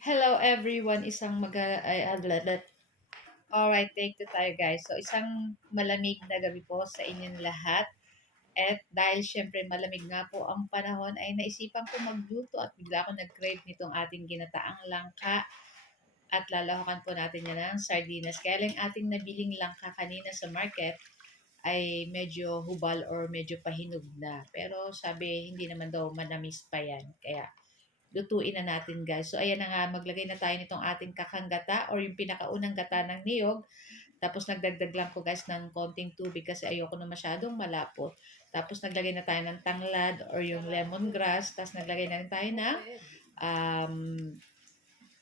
Hello everyone, isang ay, adlalat. Alright, take two tayo guys. So, isang malamig na gabi po sa inyong lahat. At dahil syempre malamig nga po ang panahon, ay naisipan ko magluto at bigla ako nag-crave nitong ating ginataang langka. At lalahukan po natin yan ng sardinas. Kaya lang ating nabiling langka kanina sa market ay medyo hubal or medyo pahinog na. Pero sabi, hindi naman daw manamis pa yan. Kaya lutuin na natin guys. So ayan na nga, maglagay na tayo nitong ating kakanggata or yung pinakaunang gata ng niyog. Tapos nagdagdag lang ko guys ng konting tubig kasi ayoko na masyadong malapot. Tapos naglagay na tayo ng tanglad or yung lemongrass. Tapos naglagay na rin tayo ng um,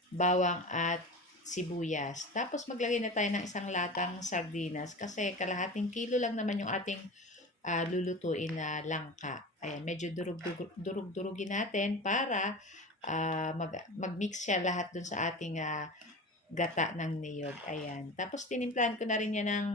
bawang at sibuyas. Tapos maglagay na tayo ng isang latang sardinas kasi kalahating kilo lang naman yung ating lulutuin na langka. Ayan, medyo durug-durugin natin para mag-mix siya lahat dun sa ating gata ng niyog. Ayan. Tapos tinimplahan ko na rin yan ng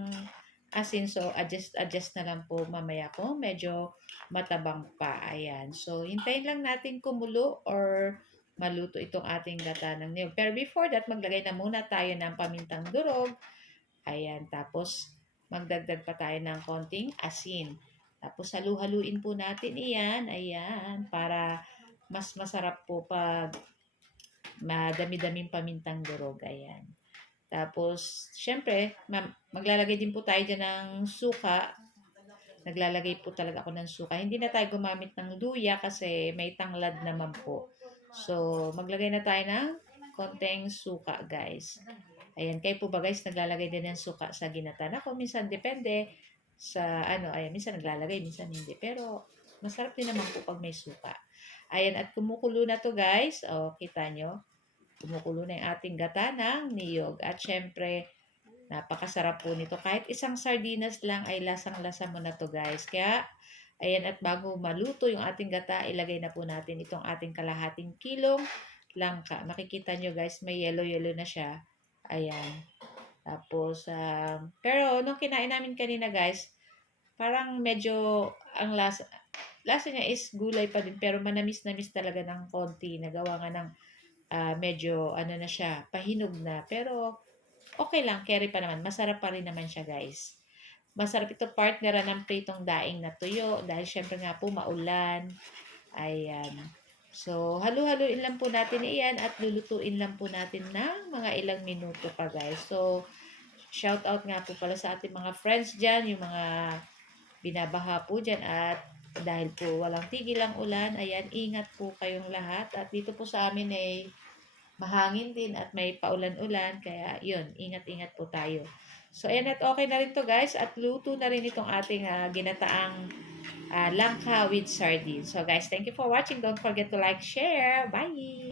asin. So, adjust na lang po mamaya kung medyo matabang pa. Ayan. So, hintayin lang natin kumulo or maluto itong ating gata ng niyog. Pero before that, maglagay na muna tayo ng pamintang durog. Ayan. Tapos, magdagdag pa tayo ng konting asin. Tapos, halu-haluin po natin iyan. Ayan. Para mas masarap po pag madami-daming pamintang durog. Ayan. Tapos, syempre, maglalagay din po tayo dyan ng suka. Naglalagay po talaga ako ng suka. Hindi na tayo gumamit ng luya kasi may tanglad naman po. So, maglagay na tayo ng konting suka, guys. Ayan, kayo po ba guys, naglalagay din ng suka sa ginatan? Ako, minsan depende sa ano, ayan, minsan naglalagay, minsan hindi. Pero, masarap din naman po pag may suka. Ayan, at kumukulo na to guys. O, kita nyo. Kumukulo na yung ating gata ng niyog. At syempre, napakasarap po nito. Kahit isang sardinas lang ay lasang-lasa mo na to guys. Kaya, ayan, at bago maluto yung ating gata, ilagay na po natin itong ating kalahating kilong langka. Makikita nyo guys, may yellow-yellow na siya. Ayan. Tapos, pero nung kinain namin kanina guys, parang medyo ang lasa niya is gulay pa din, pero manamis-namis talaga ng konti. Nagawa nga ng medyo ano na siya, pahinog na. Pero okay lang, carry pa naman. Masarap pa rin naman siya, guys. Masarap ito partneran ng pritong daing na tuyo dahil syempre nga po maulan. Ayan. So, halu-haluin lang po natin iyan at lulutuin lang po natin ng mga ilang minuto pa, guys. So, shout out nga po pala sa ating mga friends dyan, yung mga binabaha po dyan at dahil po walang tigil ang ulan, ayan, ingat po kayong lahat. At dito po sa amin ay mahangin din at may paulan-ulan. Kaya yun, ingat-ingat po tayo. So, ayan at okay na rin to guys. At luto na rin itong ating ginataang langka with sardines. So guys, thank you for watching. Don't forget to like, share. Bye!